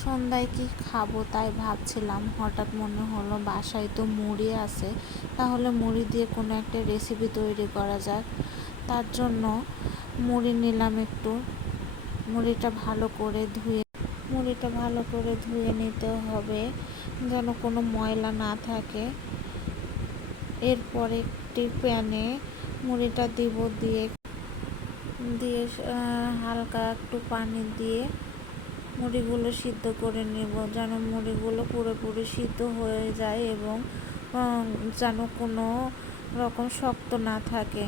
সন্ধ্যায় কি খাবো তাই ভাবছিলাম, হঠাৎ মনে হলো বাসায় তো মুড়ি আছে, তাহলে মুড়ি দিয়ে কোনো একটা রেসিপি তৈরি করা যাক। তার জন্য মুড়ি নিলাম একটু। মুড়িটা ভালো করে ধুয়ে নিতে হবে যেন কোনো ময়লা না থাকে। এরপরে একটি প্যানে মুড়িটা দিয়ে দিয়ে হালকা একটু পানি দিয়ে মুড়িগুলো সিদ্ধ করে নেব, যেন মুড়িগুলো পুরোপুরি সিদ্ধ হয়ে যায় এবং যেন কোনো রকম শক্ত না থাকে।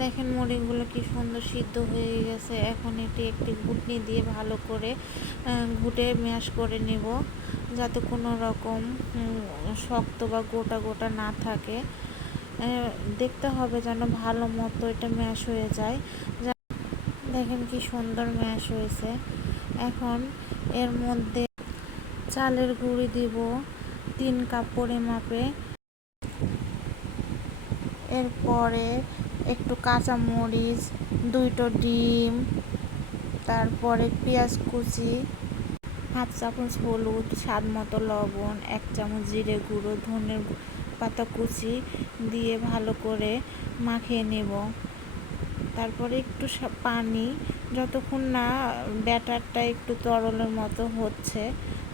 দেখেন মুড়িগুলো কি সুন্দর সিদ্ধ হয়ে গেছে। এখন একটি ঘুটনি দিয়ে ভালো করে ঘুটে ম্যাশ করে নেব, যাতে কোনো রকম শক্ত বা গোটা গোটা না থাকে। দেখতে হবে যেন ভালো মতো এটা ম্যাশ হয়ে যায়। দেখেন কি সুন্দর ম্যাশ হয়েছে। এখন এর মধ্যে চালের গুঁড়ি দিব 3 কাপ পরিমাপে। এরপরে একটু কাঁচা মরিচ, 2টো ডিম, তারপরে পেঁয়াজ কুচি, হাফ চামচ হলুদ, স্বাদ মতো লবণ, 1 চামচ জিরে গুঁড়ো, ধনের পাতা কুচি দিয়ে ভালো করে মাখিয়ে নেব। তারপরে একটু পানি, যতক্ষণ না ব্যাটারটা একটু তরলের মতো হচ্ছে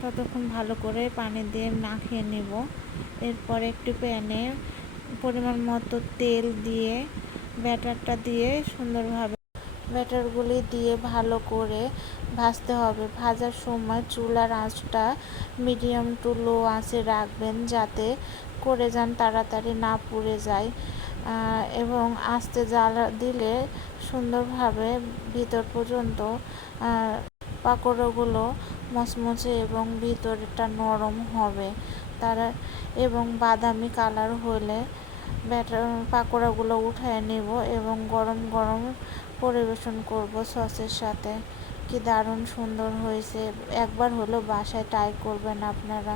ততক্ষণ ভালো করে পানি দিয়ে মাখিয়ে নেব। এরপরে একটু প্যানে পরিমাণ মতো তেল দিয়ে ব্যাটারটা দিয়ে সুন্দরভাবে ব্যাটারগুলি দিয়ে ভালো করে ভাজতে হবে। ভাজার সময় চুলার আঁচটা মিডিয়াম টু লো আঁচে রাখবেন, যাতে করে যান তাড়াতাড়ি না পুড়ে যায়। এবং আস্তে জ্বালা দিলে সুন্দরভাবে ভিতর পর্যন্ত পাকোড়াগুলো মচমচে এবং ভিতরটা নরম হবে। এবং বাদামি কালার হলে পাকোড়াগুলো উঠায় নেব এবং গরম গরম পরিবেশন করব সসের সাথে। কি দারুণ সুন্দর হয়েছে! একবার হলেও বাসায় ট্রাই করবেন আপনারা।